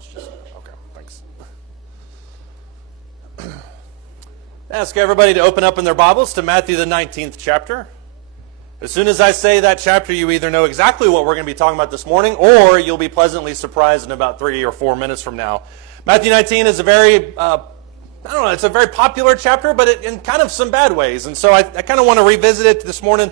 Okay, thanks. Ask everybody to open up in their Bibles to Matthew the 19th chapter. As soon as I say that chapter, you either know exactly what we're going to be talking about this morning, or you'll be pleasantly surprised in about 3 or 4 minutes from now. Matthew 19 is a very, it's a very popular chapter, but in kind of some bad ways. And so I kind of want to revisit it this morning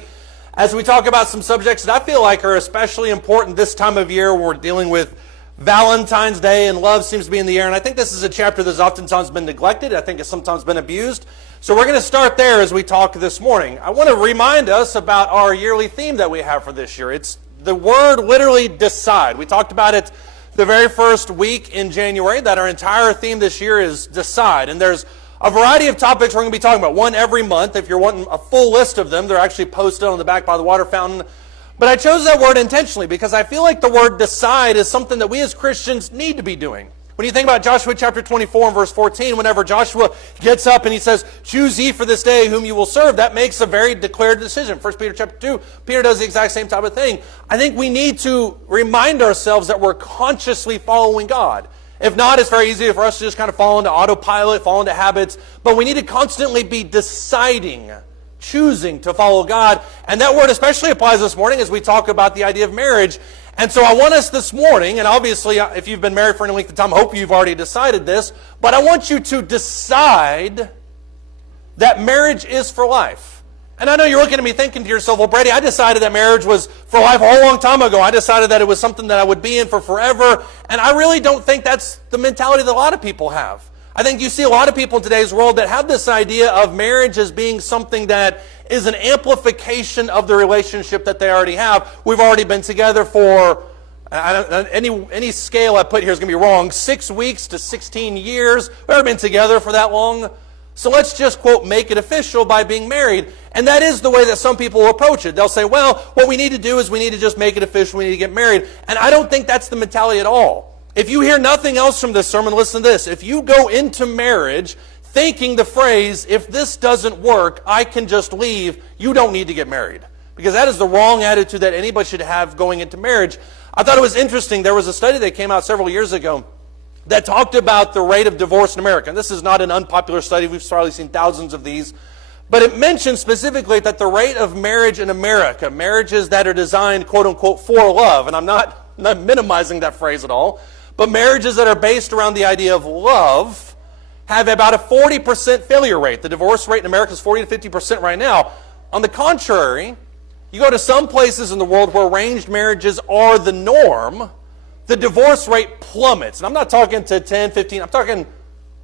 as we talk about some subjects that I feel like are especially important this time of year. We're dealing with Valentine's Day, and love seems to be in the air. And I think this is a chapter that's oftentimes been neglected. I think it's sometimes been abused. So we're going to start there as we talk this morning. I want to remind us about our yearly theme that we have for this year. It's the word literally decide. We talked about it the very first week in January, that our entire theme this year is decide. And there's a variety of topics we're going to be talking about, one every month. If you're wanting a full list of them, they're actually posted on the back by the water fountain. But I chose that word intentionally because I feel like the word decide is something that we as Christians need to be doing. When you think about Joshua chapter 24 and verse 14, whenever Joshua gets up and he says, choose ye for this day whom you will serve, that makes a very declared decision. 1 Peter chapter 2, Peter does the exact same type of thing. I think we need to remind ourselves that we're consciously following God. If not, it's very easy for us to just kind of fall into autopilot, fall into habits, but we need to constantly be deciding, choosing to follow God. And that word especially applies this morning as we talk about the idea of marriage. And so I want us this morning, and obviously if you've been married for any length of time, I hope you've already decided this, but I want you to decide that marriage is for life. And I know you're looking at me thinking to yourself, well, Brady, I decided that marriage was for life a whole long time ago. I decided that it was something that I would be in for forever. And I really don't think that's the mentality that a lot of people have. I think you see a lot of people in today's world that have this idea of marriage as being something that is an amplification of the relationship that they already have. We've already been together for, any scale I put here is going to be wrong, 6 weeks to 16 years. We've already been together for that long. So let's just, quote, make it official by being married. And that is the way that some people will approach it. They'll say, well, what we need to do is we need to just make it official. We need to get married. And I don't think that's the mentality at all. If you hear nothing else from this sermon, listen to this. If you go into marriage thinking the phrase, if this doesn't work, I can just leave, you don't need to get married. Because that is the wrong attitude that anybody should have going into marriage. I thought it was interesting. There was a study that came out several years ago that talked about the rate of divorce in America. And this is not an unpopular study. We've probably seen thousands of these. But it mentioned specifically that the rate of marriage in America, marriages that are designed, quote unquote, for love, and I'm not minimizing that phrase at all, but marriages that are based around the idea of love have about a 40% failure rate. The divorce rate in America is 40 to 50% right now. On the contrary, you go to some places in the world where arranged marriages are the norm, the divorce rate plummets. And I'm not talking to 10, 15, I'm talking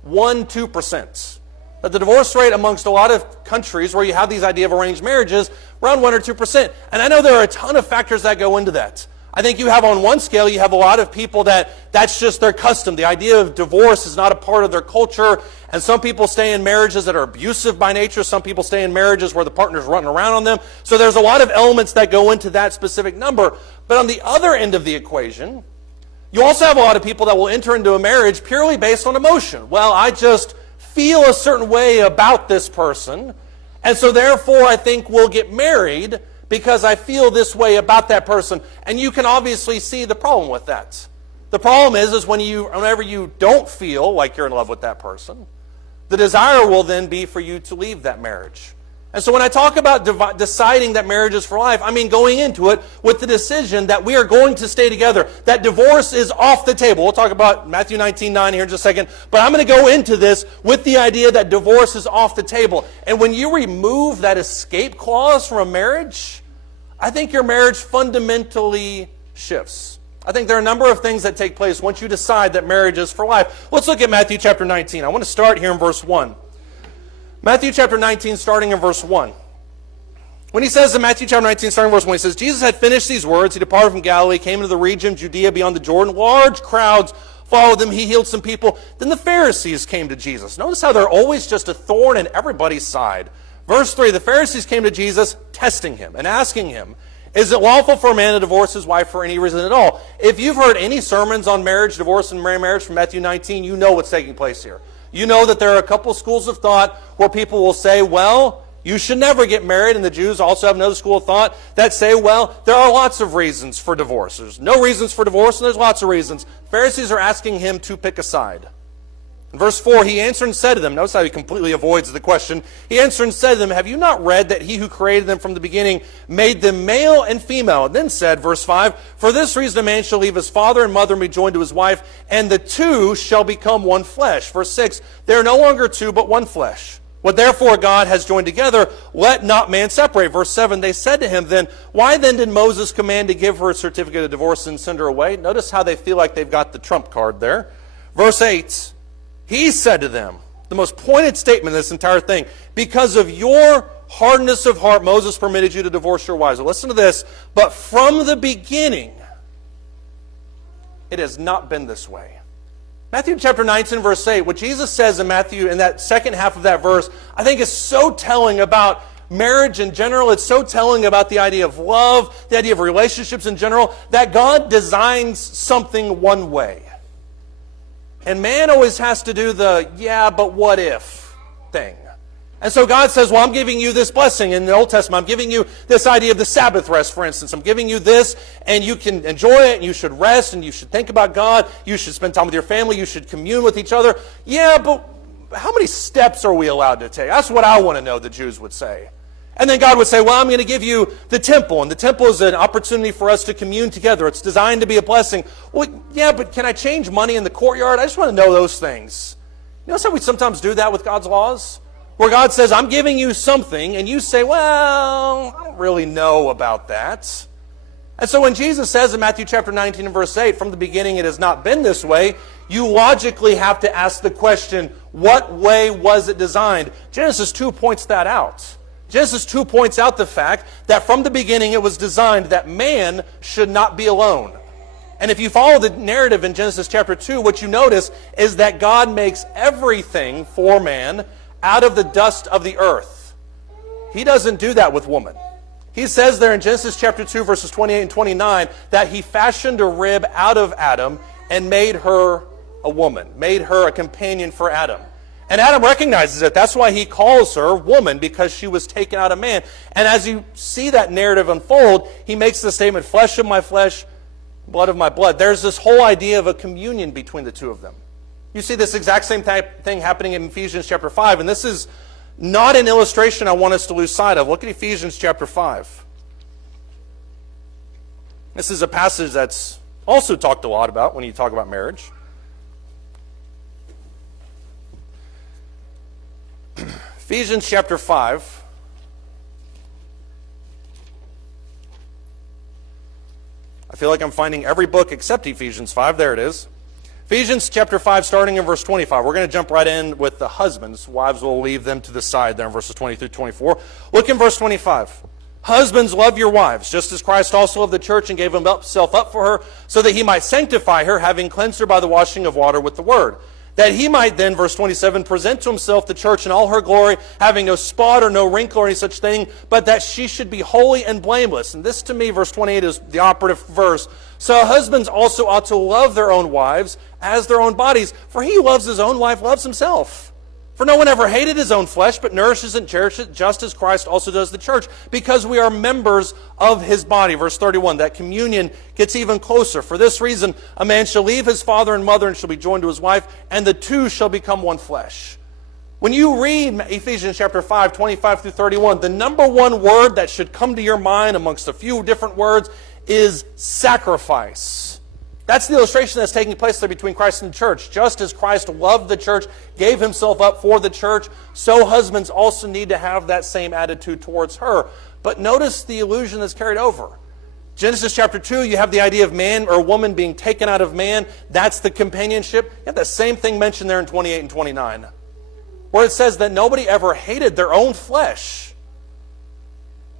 1, 2%. But the divorce rate amongst a lot of countries where you have these idea of arranged marriages, around 1 or 2%. And I know there are a ton of factors that go into that. I think you have on one scale, you have a lot of people that's just their custom. The idea of divorce is not a part of their culture. And some people stay in marriages that are abusive by nature. Some people stay in marriages where the partner's running around on them. So there's a lot of elements that go into that specific number. But on the other end of the equation, you also have a lot of people that will enter into a marriage purely based on emotion. Well, I just feel a certain way about this person. And so therefore I think we'll get married because I feel this way about that person. And you can obviously see the problem with that. The problem is whenever you don't feel like you're in love with that person, the desire will then be for you to leave that marriage. And so when I talk about deciding that marriage is for life, I mean going into it with the decision that we are going to stay together, that divorce is off the table. We'll talk about Matthew 19:9 here in just a second, but I'm going to go into this with the idea that divorce is off the table. And when you remove that escape clause from a marriage, I think your marriage fundamentally shifts. I think there are a number of things that take place once you decide that marriage is for life. Let's look at Matthew chapter 19. I want to start here in verse 1. Matthew chapter 19, starting in verse 1. When he says in Matthew chapter 19, starting in verse 1, he says, Jesus had finished these words. He departed from Galilee, came into the region of Judea beyond the Jordan. Large crowds followed him. He healed some people. Then the Pharisees came to Jesus. Notice how they're always just a thorn in everybody's side. Verse 3, the Pharisees came to Jesus, testing him and asking him, is it lawful for a man to divorce his wife for any reason at all? If you've heard any sermons on marriage, divorce, and marriage from Matthew 19, you know what's taking place here. You know that there are a couple schools of thought where people will say, well, You should never get married. And the Jews also have another school of thought that say, well, there are lots of reasons for divorce. There's no reasons for divorce, and there's lots of reasons. Pharisees are asking him to pick a side. In verse 4, he answered and said to them, notice how he completely avoids the question. He answered and said to them, have you not read that he who created them from the beginning made them male and female? And then said, verse 5, for this reason a man shall leave his father and mother and be joined to his wife, and the two shall become one flesh. Verse 6, they are no longer two, but one flesh. What therefore God has joined together, let not man separate. Verse 7, they said to him then, why then did Moses command to give her a certificate of divorce and send her away? Notice how they feel like they've got the trump card there. Verse 8, he said to them, the most pointed statement in this entire thing, because of your hardness of heart, Moses permitted you to divorce your wives. Well, listen to this, but from the beginning, it has not been this way. Matthew chapter 19, verse 8, what Jesus says in Matthew, in that second half of that verse, I think is so telling about marriage in general. It's so telling about the idea of love, the idea of relationships in general, that God designs something one way. And man always has to do the, yeah, but what if thing. And so God says, well, I'm giving you this blessing in the Old Testament. I'm giving you this idea of the Sabbath rest, for instance. I'm giving you this, and you can enjoy it, and you should rest, and you should think about God. You should spend time with your family. You should commune with each other. Yeah, but how many steps are we allowed to take? That's what I want to know, the Jews would say. And then God would say, well, I'm going to give you the temple. And the temple is an opportunity for us to commune together. It's designed to be a blessing. Well, yeah, but can I change money in the courtyard? I just want to know those things. You know how we sometimes do that with God's laws? Where God says, I'm giving you something, and you say, well, I don't really know about that. And so when Jesus says in Matthew chapter 19 and verse 8, from the beginning it has not been this way, you logically have to ask the question, what way was it designed? Genesis 2 points that out. Genesis 2 points out the fact that from the beginning it was designed that man should not be alone. And if you follow the narrative in Genesis chapter 2, what you notice is that God makes everything for man out of the dust of the earth. He doesn't do that with woman. He says there in Genesis chapter 2, verses 28 and 29, that he fashioned a rib out of Adam and made her a woman, made her a companion for Adam. And Adam recognizes it. That's why he calls her woman, because she was taken out of man. And as you see that narrative unfold, he makes the statement, flesh of my flesh, blood of my blood. There's this whole idea of a communion between the two of them. You see this exact same thing happening in Ephesians chapter 5. And this is not an illustration I want us to lose sight of. Look at Ephesians chapter 5. This is a passage that's also talked a lot about when you talk about marriage. Ephesians chapter 5. I feel like I'm finding every book except Ephesians 5. There it is. Ephesians chapter 5, starting in verse 25. We're going to jump right in with the husbands. Wives will leave them to the side there in verses 20 through 24. Look in verse 25. Husbands, love your wives, just as Christ also loved the church and gave himself up for her, so that he might sanctify her, having cleansed her by the washing of water with the word. That he might then, verse 27, present to himself the church in all her glory, having no spot or no wrinkle or any such thing, but that she should be holy and blameless. And this to me, verse 28, is the operative verse. So husbands also ought to love their own wives as their own bodies. For he who loves his own wife loves himself. For no one ever hated his own flesh, but nourishes and cherishes it, just as Christ also does the church, because we are members of his body. Verse 31, that communion gets even closer. For this reason, a man shall leave his father and mother and shall be joined to his wife, and the two shall become one flesh. When you read Ephesians chapter 5, 25 through 31, the number one word that should come to your mind amongst a few different words is sacrifice. That's the illustration that's taking place there between Christ and the church. Just as Christ loved the church, gave himself up for the church, so husbands also need to have that same attitude towards her. But notice the illusion that's carried over. Genesis chapter 2, you have the idea of man or woman being taken out of man. That's the companionship. You have the same thing mentioned there in 28 and 29, where it says that nobody ever hated their own flesh,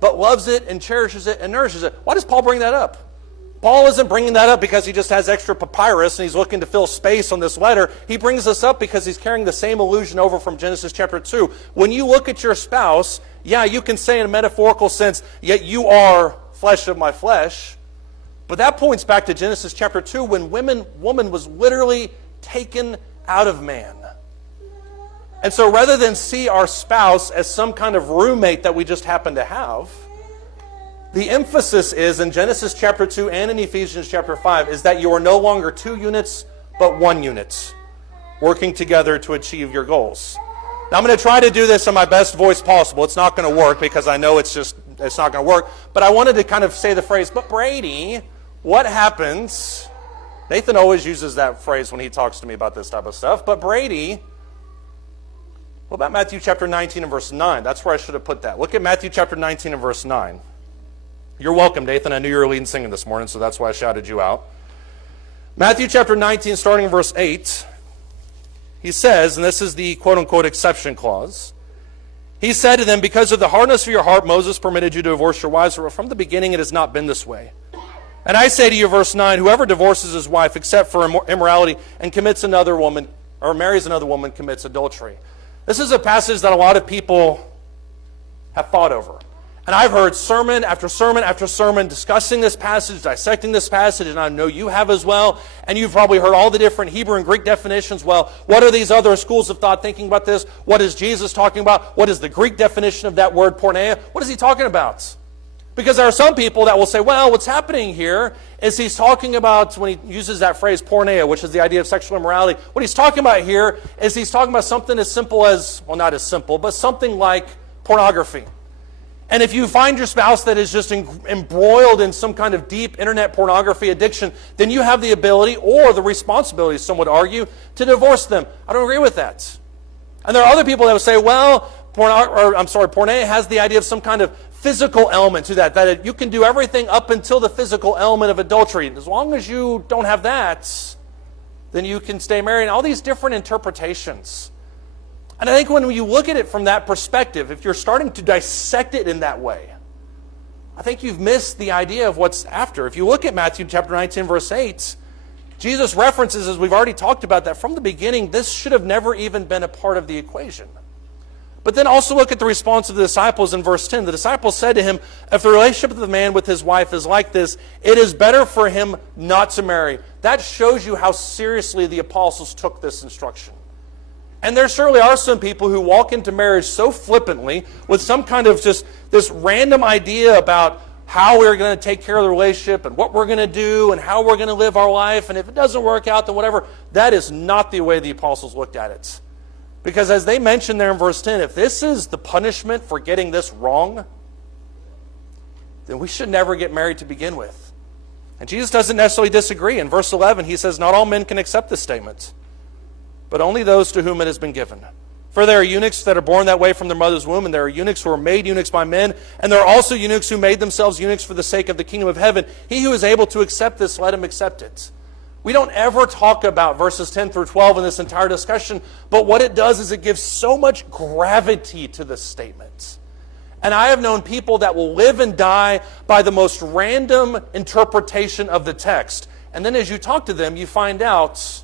but loves it and cherishes it and nourishes it. Why does Paul bring that up? Paul isn't bringing that up because he just has extra papyrus and he's looking to fill space on this letter. He brings this up because he's carrying the same allusion over from Genesis chapter 2. When you look at your spouse, yeah, you can say in a metaphorical sense, yet you are flesh of my flesh. But that points back to Genesis chapter 2 when woman was literally taken out of man. And so rather than see our spouse as some kind of roommate that we just happen to have, the emphasis is in Genesis chapter 2 and in Ephesians chapter 5 is that you are no longer two units, but one unit, working together to achieve your goals. Now I'm going to try to do this in my best voice possible. It's not going to work because I know it's not going to work. But I wanted to kind of say the phrase, but Brady, what happens? Nathan always uses that phrase when he talks to me about this type of stuff. But Brady, what about Matthew chapter 19 and verse 9? That's where I should have put that. Look at Matthew chapter 19 and verse 9. You're welcome, Nathan. I knew you were leading singing this morning, so that's why I shouted you out. Matthew chapter 19, starting in verse 8, he says, and this is the quote-unquote exception clause, he said to them, because of the hardness of your heart, Moses permitted you to divorce your wives, for from the beginning it has not been this way. And I say to you, verse 9, whoever divorces his wife except for immorality and commits another woman, or marries another woman, commits adultery. This is a passage that a lot of people have fought over. And I've heard sermon after sermon after sermon discussing this passage, dissecting this passage, and I know you have as well. And you've probably heard all the different Hebrew and Greek definitions. Well, what are these other schools of thought thinking about this? What is Jesus talking about? What is the Greek definition of that word porneia? What is he talking about? Because there are some people that will say, well, what's happening here is he's talking about, when he uses that phrase porneia, which is the idea of sexual immorality, what he's talking about here is he's talking about something as simple as, well, not as simple, but something like pornography. And if you find your spouse that is just embroiled in some kind of deep internet pornography addiction, then you have the ability or the responsibility, some would argue, to divorce them. I don't agree with that. And there are other people that would say, well, porneia has the idea of some kind of physical element to that you can do everything up until the physical element of adultery. As long as you don't have that, then you can stay married. And all these different interpretations. And I think when you look at it from that perspective, if you're starting to dissect it in that way, I think you've missed the idea of what's after. If you look at Matthew chapter 19, verse 8, Jesus references, as we've already talked about, that from the beginning, this should have never even been a part of the equation. But then also look at the response of the disciples in verse 10. The disciples said to him, if the relationship of the man with his wife is like this, it is better for him not to marry. That shows you how seriously the apostles took this instruction. And there certainly are some people who walk into marriage so flippantly with some kind of just this random idea about how we're going to take care of the relationship and what we're going to do and how we're going to live our life. And if it doesn't work out, then whatever. That is not the way the apostles looked at it. Because as they mentioned there in verse 10, if this is the punishment for getting this wrong, then we should never get married to begin with. And Jesus doesn't necessarily disagree. In verse 11, he says, not all men can accept this statement, but only those to whom it has been given. For there are eunuchs that are born that way from their mother's womb, and there are eunuchs who are made eunuchs by men, and there are also eunuchs who made themselves eunuchs for the sake of the kingdom of heaven. He who is able to accept this, let him accept it. We don't ever talk about verses 10 through 12 in this entire discussion, but what it does is it gives so much gravity to this statement. And I have known people that will live and die by the most random interpretation of the text. And then as you talk to them, you find out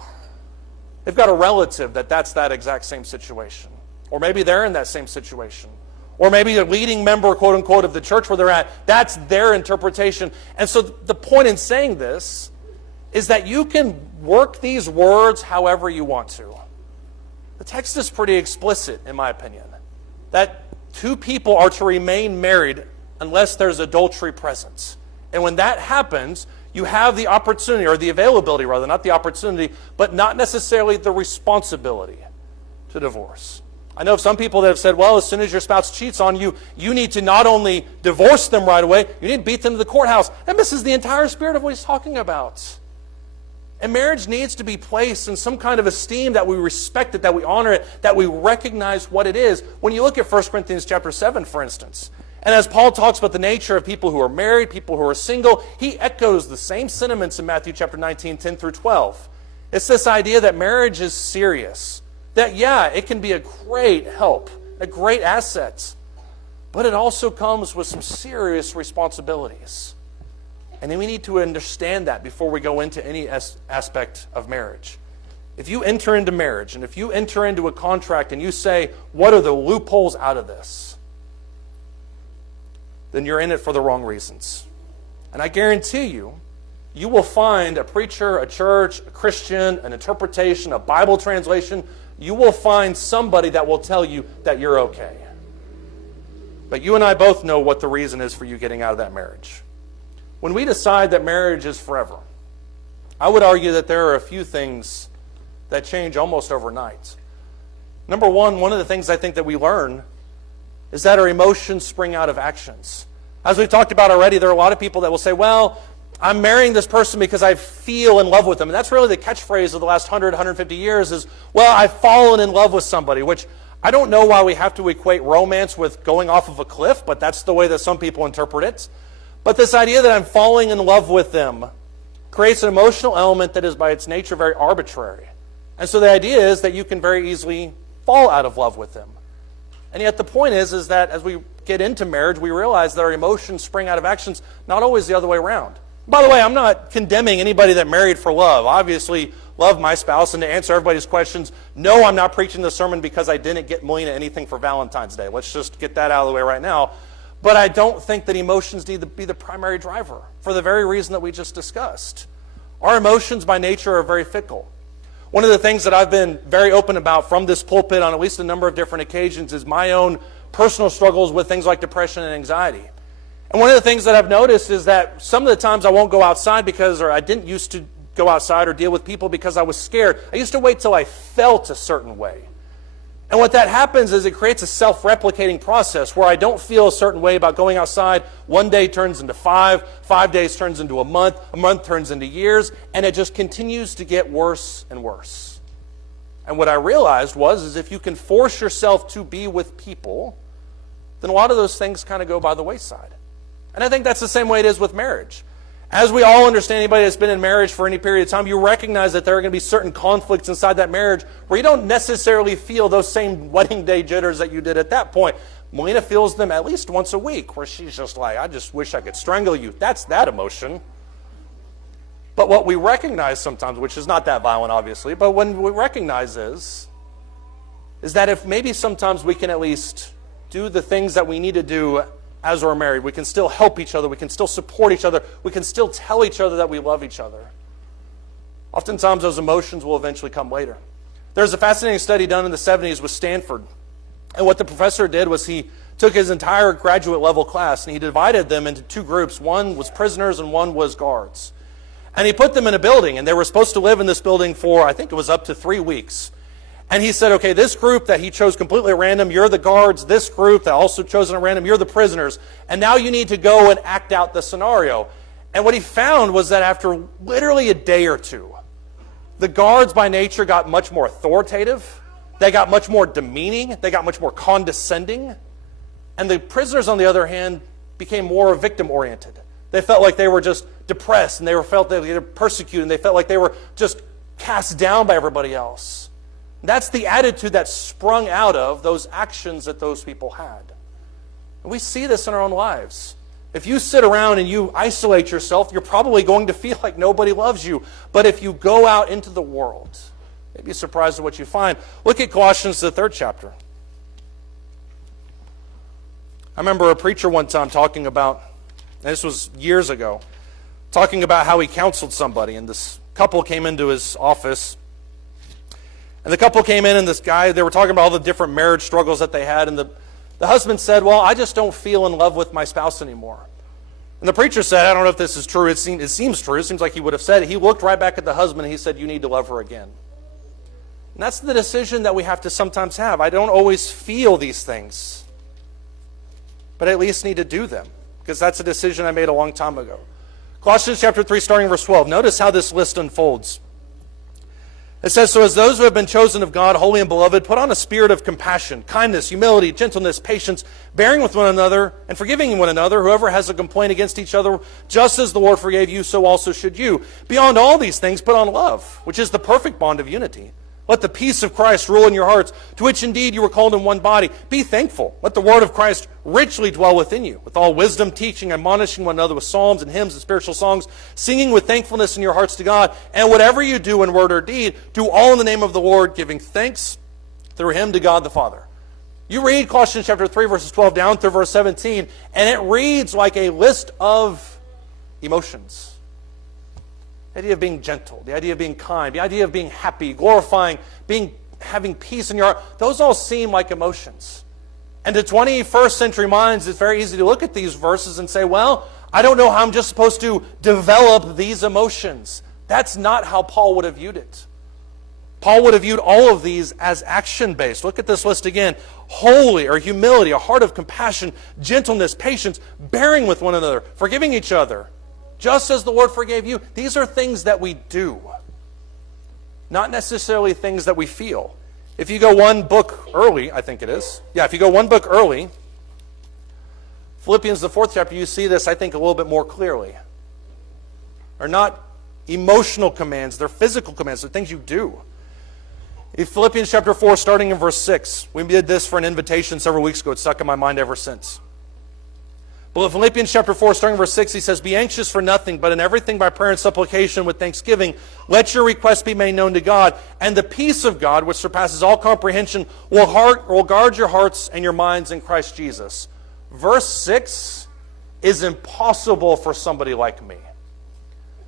they've got a relative that's that exact same situation. Or maybe they're in that same situation. Or maybe a leading member, quote unquote, of the church where they're at. That's their interpretation. And so the point in saying this is that you can work these words however you want to. The text is pretty explicit, in my opinion, that two people are to remain married unless there's adultery present. And when that happens, you have the opportunity, or the availability rather, not the opportunity, but not necessarily the responsibility to divorce. I know of some people that have said, well, as soon as your spouse cheats on you, you need to not only divorce them right away, you need to beat them to the courthouse. That misses the entire spirit of what he's talking about. And marriage needs to be placed in some kind of esteem, that we respect it, that we honor it, that we recognize what it is. When you look at 1 Corinthians chapter 7, for instance, and as Paul talks about the nature of people who are married, people who are single, he echoes the same sentiments in Matthew chapter 19, 10 through 12. It's this idea that marriage is serious. That, yeah, it can be a great help, a great asset, but it also comes with some serious responsibilities. And then we need to understand that before we go into any aspect of marriage. If you enter into marriage, and if you enter into a contract and you say, what are the loopholes out of this? Then you're in it for the wrong reasons. And I guarantee you, you will find a preacher, a church, a Christian, an interpretation, a Bible translation, you will find somebody that will tell you that you're okay. But you and I both know what the reason is for you getting out of that marriage. When we decide that marriage is forever, I would argue that there are a few things that change almost overnight. Number one of the things I think that we learn is that our emotions spring out of actions. As we've talked about already, there are a lot of people that will say, well, I'm marrying this person because I feel in love with them. And that's really the catchphrase of the last 100, 150 years is, well, I've fallen in love with somebody, which I don't know why we have to equate romance with going off of a cliff, but that's the way that some people interpret it. But this idea that I'm falling in love with them creates an emotional element that is by its nature very arbitrary. And so the idea is that you can very easily fall out of love with them. And yet the point is that as we get into marriage, we realize that our emotions spring out of actions, not always the other way around. By the way, I'm not condemning anybody that married for love. Obviously, love my spouse, and to answer everybody's questions, no, I'm not preaching the sermon because I didn't get Melina anything for Valentine's Day. Let's just get that out of the way right now. But I don't think that emotions need to be the primary driver for the very reason that we just discussed. Our emotions by nature are very fickle. One of the things that I've been very open about from this pulpit on at least a number of different occasions is my own personal struggles with things like depression and anxiety. And one of the things that I've noticed is that some of the times I won't go outside or I didn't used to go outside or deal with people because I was scared. I used to wait till I felt a certain way. And what that happens is it creates a self-replicating process where I don't feel a certain way about going outside. One day turns into 5 days turns into a month turns into years, and it just continues to get worse and worse. And what I realized is if you can force yourself to be with people, then a lot of those things kind of go by the wayside. And I think that's the same way it is with marriage. As we all understand, anybody that's been in marriage for any period of time, you recognize that there are going to be certain conflicts inside that marriage where you don't necessarily feel those same wedding day jitters that you did at that point. Melina feels them at least once a week, where she's just like, I just wish I could strangle you. That's that emotion. But what we recognize sometimes, which is not that violent, obviously, but when we recognize is that if maybe sometimes we can at least do the things that we need to do as we're married, we can still help each other, we can still support each other, we can still tell each other that we love each other. Oftentimes those emotions will eventually come later. There's a fascinating study done in the 70s with Stanford. And what the professor did was he took his entire graduate level class and he divided them into two groups. One was prisoners and one was guards. And he put them in a building, and they were supposed to live in this building for, I think it was up to 3 weeks. And he said, okay, this group that he chose completely at random, you're the guards. This group that also chosen at random, you're the prisoners. And now you need to go and act out the scenario. And what he found was that after literally a day or two, the guards by nature got much more authoritative. They got much more demeaning. They got much more condescending. And the prisoners, on the other hand, became more victim-oriented. They felt like they were just depressed, and they felt that they were persecuted, and they felt like they were just cast down by everybody else. That's the attitude that sprung out of those actions that those people had. And we see this in our own lives. If you sit around and you isolate yourself, you're probably going to feel like nobody loves you. But if you go out into the world, you'd be surprised at what you find. Look at Colossians, the 3rd chapter. I remember a preacher one time talking about, and this was years ago, talking about how he counseled somebody. And this couple came into his office. And the couple came in, and this guy, they were talking about all the different marriage struggles that they had. And the husband said, well, I just don't feel in love with my spouse anymore. And the preacher said, I don't know if this is true. It seems true. It seems like he would have said it. He looked right back at the husband, and he said, you need to love her again. And that's the decision that we have to sometimes have. I don't always feel these things, but I at least need to do them, because that's a decision I made a long time ago. Colossians chapter 3, starting verse 12. Notice how this list unfolds. It says, so as those who have been chosen of God, holy and beloved, put on a spirit of compassion, kindness, humility, gentleness, patience, bearing with one another, and forgiving one another. Whoever has a complaint against each other, just as the Lord forgave you, so also should you. Beyond all these things, put on love, which is the perfect bond of unity. Let the peace of Christ rule in your hearts, to which indeed you were called in one body. Be thankful. Let the word of Christ richly dwell within you, with all wisdom, teaching, admonishing one another with psalms and hymns and spiritual songs, singing with thankfulness in your hearts to God. And whatever you do in word or deed, do all in the name of the Lord, giving thanks through him to God the Father. You read Colossians chapter 3, verses 12 down through verse 17, and it reads like a list of emotions. The idea of being gentle, the idea of being kind, the idea of being happy, glorifying, being having peace in your heart, those all seem like emotions. And to 21st century minds, it's very easy to look at these verses and say, well, I don't know how I'm just supposed to develop these emotions. That's not how Paul would have viewed it. Paul would have viewed all of these as action-based. Look at this list again. Holy or humility, a heart of compassion, gentleness, patience, bearing with one another, forgiving each other, just as the Lord forgave you. These are things that we do, not necessarily things that we feel. If you go one book early, I think it is. Yeah, if you go one book early, Philippians, the 4th chapter, you see this, I think, a little bit more clearly. They're not emotional commands, they're physical commands, they're things you do. In Philippians chapter 4, starting in verse 6, we did this for an invitation several weeks ago. It's stuck in my mind ever since. But in Philippians chapter 4, starting in verse 6, he says, "Be anxious for nothing, but in everything by prayer and supplication with thanksgiving, let your requests be made known to God, and the peace of God, which surpasses all comprehension, will guard your hearts and your minds in Christ Jesus." Verse 6 is impossible for somebody like me.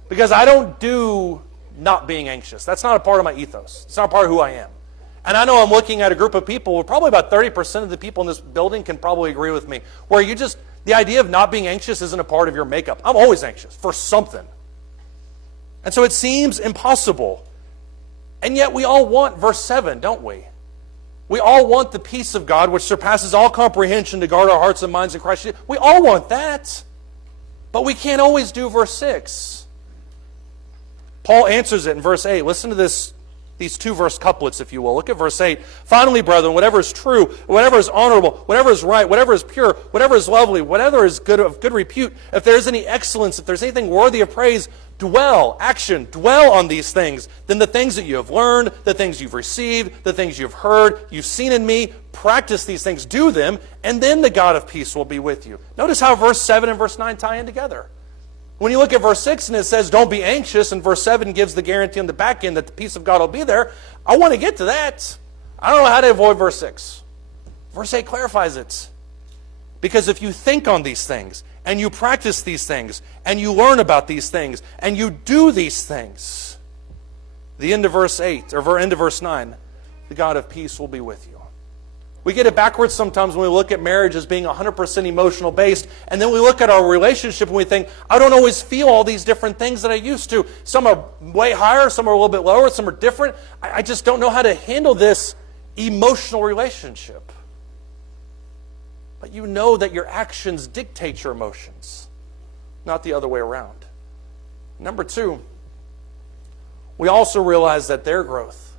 Because I don't do not being anxious. That's not a part of my ethos. It's not a part of who I am. And I know I'm looking at a group of people, probably about 30% of the people in this building can probably agree with me, where the idea of not being anxious isn't a part of your makeup. I'm always anxious for something. And so it seems impossible. And yet we all want verse 7, don't we? We all want the peace of God, which surpasses all comprehension, to guard our hearts and minds in Christ Jesus. We all want that. But we can't always do verse 6. Paul answers it in verse 8. Listen to these 2-verse couplets, if you will. Look at verse 8. "Finally, brethren, whatever is true, whatever is honorable, whatever is right, whatever is pure, whatever is lovely, whatever is of good repute, if there is any excellence, if there's anything worthy of praise, dwell on these things. Then the things that you have learned, the things you've received, the things you've heard, you've seen in me, practice these things, do them, and then the God of peace will be with you." Notice how verse 7 and verse 9 tie in together. When you look at verse 6 and it says, don't be anxious, and verse 7 gives the guarantee on the back end that the peace of God will be there, I want to get to that. I don't know how to avoid verse 6. Verse 8 clarifies it. Because if you think on these things, and you practice these things, and you learn about these things, and you do these things, the end of verse 8, or end of verse 9, the God of peace will be with you. We get it backwards sometimes when we look at marriage as being 100% emotional based, and then we look at our relationship and we think, I don't always feel all these different things that I used to. Some are way higher, some are a little bit lower, some are different. I just don't know how to handle this emotional relationship. But you know that your actions dictate your emotions, not the other way around. Number 2, we also realize that their growth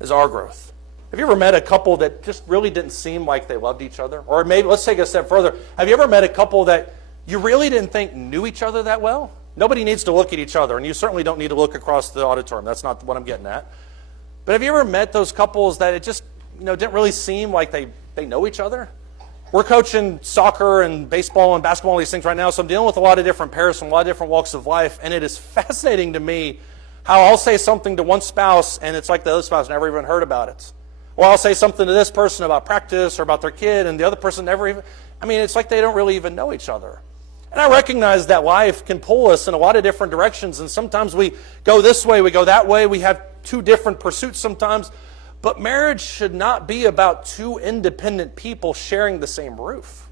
is our growth. Have you ever met a couple that just really didn't seem like they loved each other? Or maybe, let's take it a step further. Have you ever met a couple that you really didn't think knew each other that well? Nobody needs to look at each other, and you certainly don't need to look across the auditorium. That's not what I'm getting at. But have you ever met those couples that it just didn't really seem like they know each other? We're coaching soccer and baseball and basketball and these things right now, so I'm dealing with a lot of different pairs from a lot of different walks of life, and it is fascinating to me how I'll say something to one spouse, and it's like the other spouse never even heard about it. Or I'll say something to this person about practice or about their kid, and the other person never even... it's like they don't really even know each other. And I recognize that life can pull us in a lot of different directions, and sometimes we go this way, we go that way, we have 2 different pursuits sometimes. But marriage should not be about 2 independent people sharing the same roof.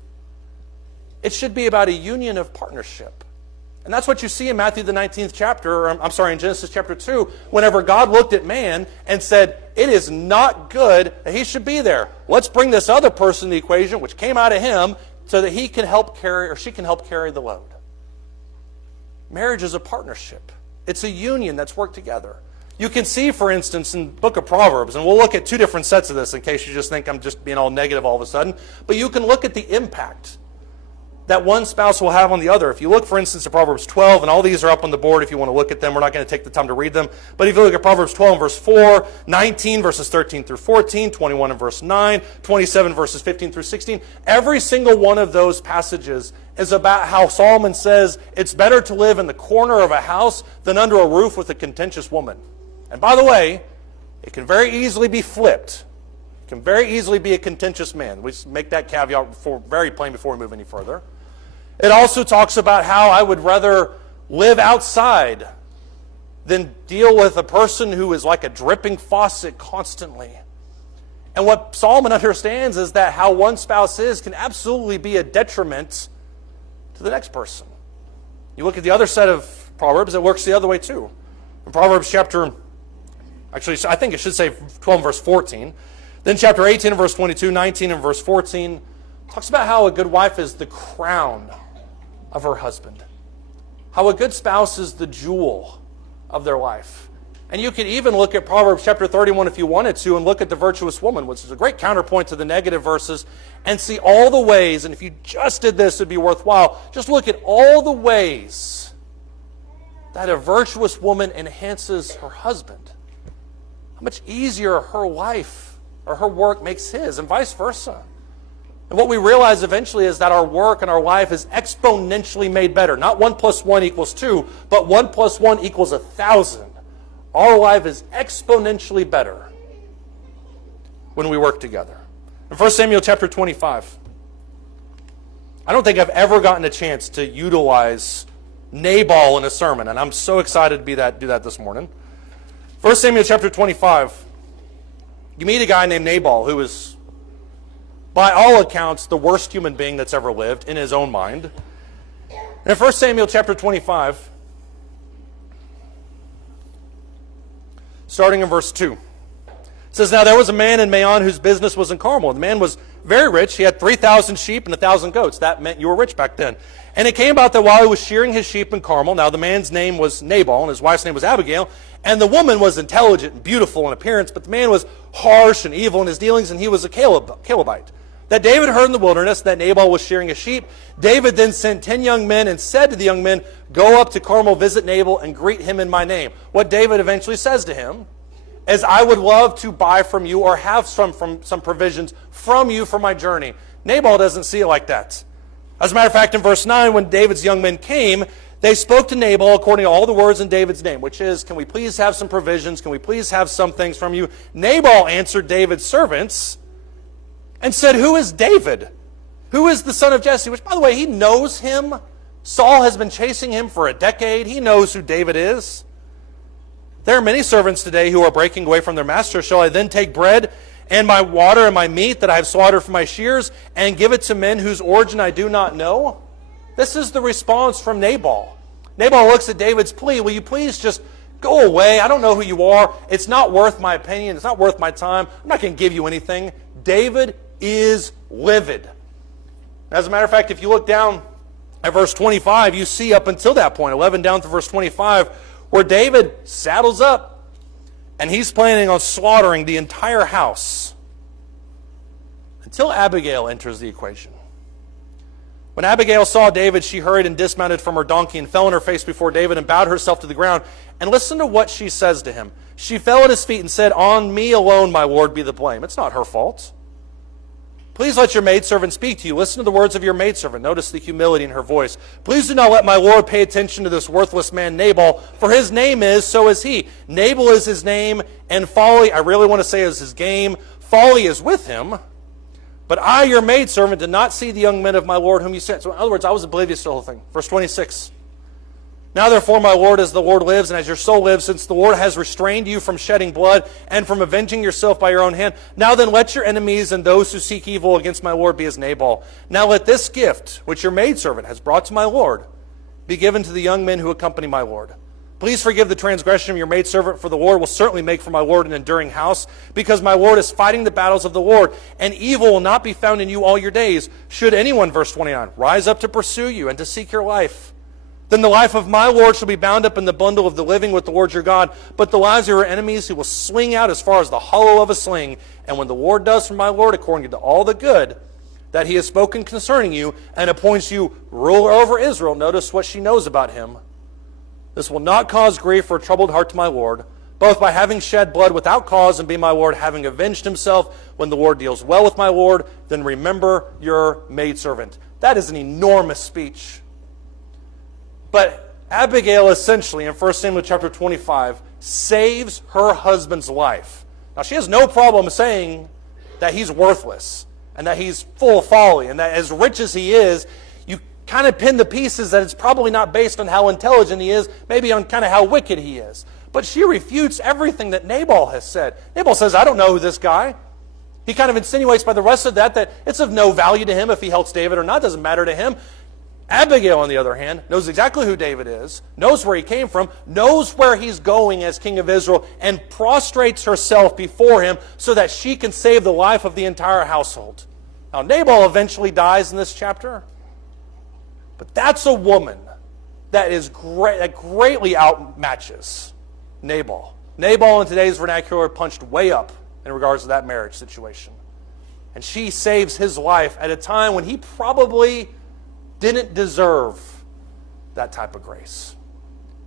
It should be about a union of partnership. And that's what you see in Matthew the 19th chapter, in Genesis chapter 2, whenever God looked at man and said, it is not good that he should be there. Let's bring this other person in the equation, which came out of him, so that he can help carry, or she can help carry the load. Marriage is a partnership. It's a union that's worked together. You can see, for instance, in the book of Proverbs, and we'll look at 2 different sets of this in case you just think I'm just being all negative all of a sudden, but you can look at the impact that one spouse will have on the other. If you look, for instance, at Proverbs 12, and all these are up on the board if you want to look at them. We're not going to take the time to read them. But if you look at Proverbs 12 and verse 4, 19 verses 13 through 14, 21 and verse 9, 27 verses 15 through 16, every single one of those passages is about how Solomon says it's better to live in the corner of a house than under a roof with a contentious woman. And by the way, it can very easily be flipped. It can very easily be a contentious man. We make that caveat very plain before we move any further. It also talks about how I would rather live outside than deal with a person who is like a dripping faucet constantly. And what Solomon understands is that how one spouse is can absolutely be a detriment to the next person. You look at the other set of Proverbs, it works the other way too. In Proverbs chapter, actually I think it should say 12 verse 14. Then chapter 18 and verse 22, 19 and verse 14, talks about how a good wife is the crown of her husband. How a good spouse is the jewel of their life. And you could even look at Proverbs chapter 31 if you wanted to and look at the virtuous woman, which is a great counterpoint to the negative verses, and see all the ways, and if you just did this, it'd be worthwhile. Just look at all the ways that a virtuous woman enhances her husband. How much easier her life or her work makes his, and vice versa. And what we realize eventually is that our work and our life is exponentially made better. Not 1 + 1 = 2, but 1 + 1 = 1,000. Our life is exponentially better when we work together. In 1 Samuel chapter 25, I don't think I've ever gotten a chance to utilize Nabal in a sermon, and I'm so excited to do that this morning. 1 Samuel chapter 25, you meet a guy named Nabal who is, by all accounts, the worst human being that's ever lived in his own mind. And in 1 Samuel chapter 25, starting in verse 2, it says, "Now there was a man in Maon whose business was in Carmel. The man was very rich. He had 3,000 sheep and 1,000 goats." That meant you were rich back then. "And it came about that while he was shearing his sheep in Carmel," now the man's name was Nabal and his wife's name was Abigail, "and the woman was intelligent and beautiful in appearance, but the man was harsh and evil in his dealings, and he was a Calebite. That David heard in the wilderness that Nabal was shearing his sheep. David then sent 10 young men and said to the young men, 'Go up to Carmel, visit Nabal, and greet him in my name.'" What David eventually says to him is, "I would love to buy from you or have some provisions from you for my journey." Nabal doesn't see it like that. As a matter of fact, in verse 9, when David's young men came, they spoke to Nabal according to all the words in David's name, which is, "Can we please have some provisions? Can we please have some things from you?" Nabal answered David's servants and said, "Who is David? Who is the son of Jesse?" Which, by the way, he knows him. Saul has been chasing him for a decade. He knows who David is. "There are many servants today who are breaking away from their master. Shall I then take bread and my water and my meat that I have slaughtered for my shears and give it to men whose origin I do not know?" This is the response from Nabal. Nabal looks at David's plea, "Will you please just go away? I don't know who you are. It's not worth my opinion. It's not worth my time. I'm not going to give you anything." David is livid. As a matter of fact, if you look down at verse 25, you see up until that point, 11 down to verse 25, where David saddles up and he's planning on slaughtering the entire house until Abigail enters the equation. When Abigail saw David, she hurried and dismounted from her donkey and fell on her face before David and bowed herself to the ground. And listen to what she says to him. She fell at his feet and said, "On me alone, my Lord, be the blame. It's not her fault. Please let your maidservant speak to you. Listen to the words of your maidservant." Notice the humility in her voice. "Please do not let my Lord pay attention to this worthless man Nabal, for his name is, so is he. Nabal is his name, and folly," I really want to say, is his game. "Folly is with him. But I, your maidservant, did not see the young men of my Lord whom you sent." So in other words, I was oblivious to the whole thing. Verse 26. "Now therefore, my Lord, as the Lord lives, and as your soul lives, since the Lord has restrained you from shedding blood and from avenging yourself by your own hand, now then let your enemies and those who seek evil against my Lord be as Nabal. Now let this gift, which your maidservant has brought to my Lord, be given to the young men who accompany my Lord. Please forgive the transgression of your maidservant, for the Lord will certainly make for my Lord an enduring house, because my Lord is fighting the battles of the Lord, and evil will not be found in you all your days. Should anyone," verse 29, "rise up to pursue you and to seek your life, then the life of my Lord shall be bound up in the bundle of the living with the Lord your God. But the lives of your enemies he will sling out as far as the hollow of a sling. And when the Lord does for my Lord according to all the good that he has spoken concerning you, and appoints you ruler over Israel," notice what she knows about him, "this will not cause grief or a troubled heart to my Lord, both by having shed blood without cause, and be my Lord having avenged himself. When the Lord deals well with my Lord, then remember your maidservant." That is an enormous speech. But Abigail essentially, in 1 Samuel chapter 25, saves her husband's life. Now, she has no problem saying that he's worthless and that he's full of folly and that as rich as he is, kind of pin the pieces that it's probably not based on how intelligent he is, maybe on kind of how wicked he is. But she refutes everything that Nabal has said. Nabal says, I don't know who this guy. He kind of insinuates by the rest of that it's of no value to him if he helps David or not. It doesn't matter to him. Abigail, on the other hand, knows exactly who David is, knows where he came from, knows where he's going as king of Israel, and prostrates herself before him so that she can save the life of the entire household. Now, Nabal eventually dies in this chapter, but that's a woman that is that greatly outmatches Nabal. Nabal, in today's vernacular, punched way up in regards to that marriage situation. And she saves his life at a time when he probably didn't deserve that type of grace.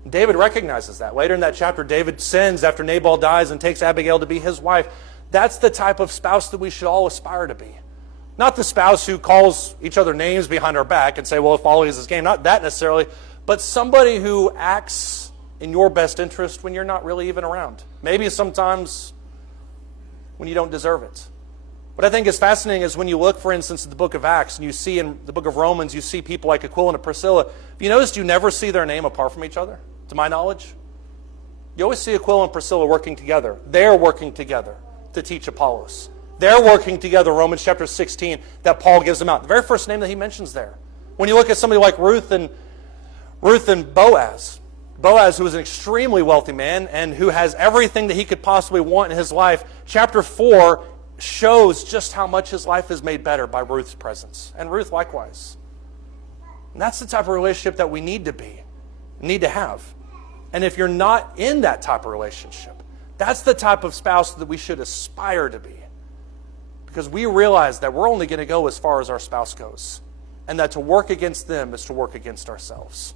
David recognizes that. Later in that chapter, David sins after Nabal dies and takes Abigail to be his wife. That's the type of spouse that we should all aspire to be. Not the spouse who calls each other names behind our back and say, well, follow his game. Not that necessarily, but somebody who acts in your best interest when you're not really even around. Maybe sometimes when you don't deserve it. What I think is fascinating is when you look, for instance, at the book of Acts, and you see in the book of Romans, you see people like Aquila and Priscilla. Have you noticed you never see their name apart from each other, to my knowledge? You always see Aquila and Priscilla working together. They're working together to teach Apollos. They're working together, Romans chapter 16, that Paul gives them out. The very first name that he mentions there. When you look at somebody like Ruth and Boaz, Boaz, who is an extremely wealthy man and who has everything that he could possibly want in his life, chapter 4 shows just how much his life is made better by Ruth's presence. And Ruth likewise. And that's the type of relationship that we need to have. And if you're not in that type of relationship, that's the type of spouse that we should aspire to be. Because we realize that we're only going to go as far as our spouse goes. And that to work against them is to work against ourselves.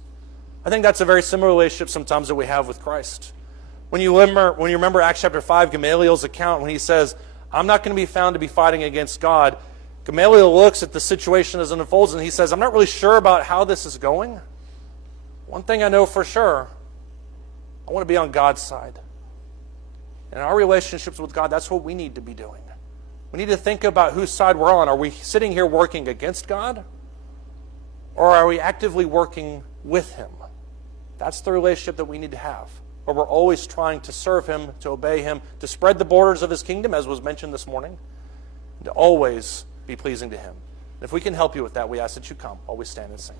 I think that's a very similar relationship sometimes that we have with Christ. When you remember Acts chapter 5, Gamaliel's account, when he says, I'm not going to be found to be fighting against God, Gamaliel looks at the situation as it unfolds and he says, I'm not really sure about how this is going. One thing I know for sure, I want to be on God's side. And in our relationships with God, that's what we need to be doing. We need to think about whose side we're on. Are we sitting here working against God? Or are we actively working with Him? That's the relationship that we need to have, where we're always trying to serve Him, to obey Him, to spread the borders of His kingdom, as was mentioned this morning, and to always be pleasing to Him. And if we can help you with that, we ask that you come while we stand and sing.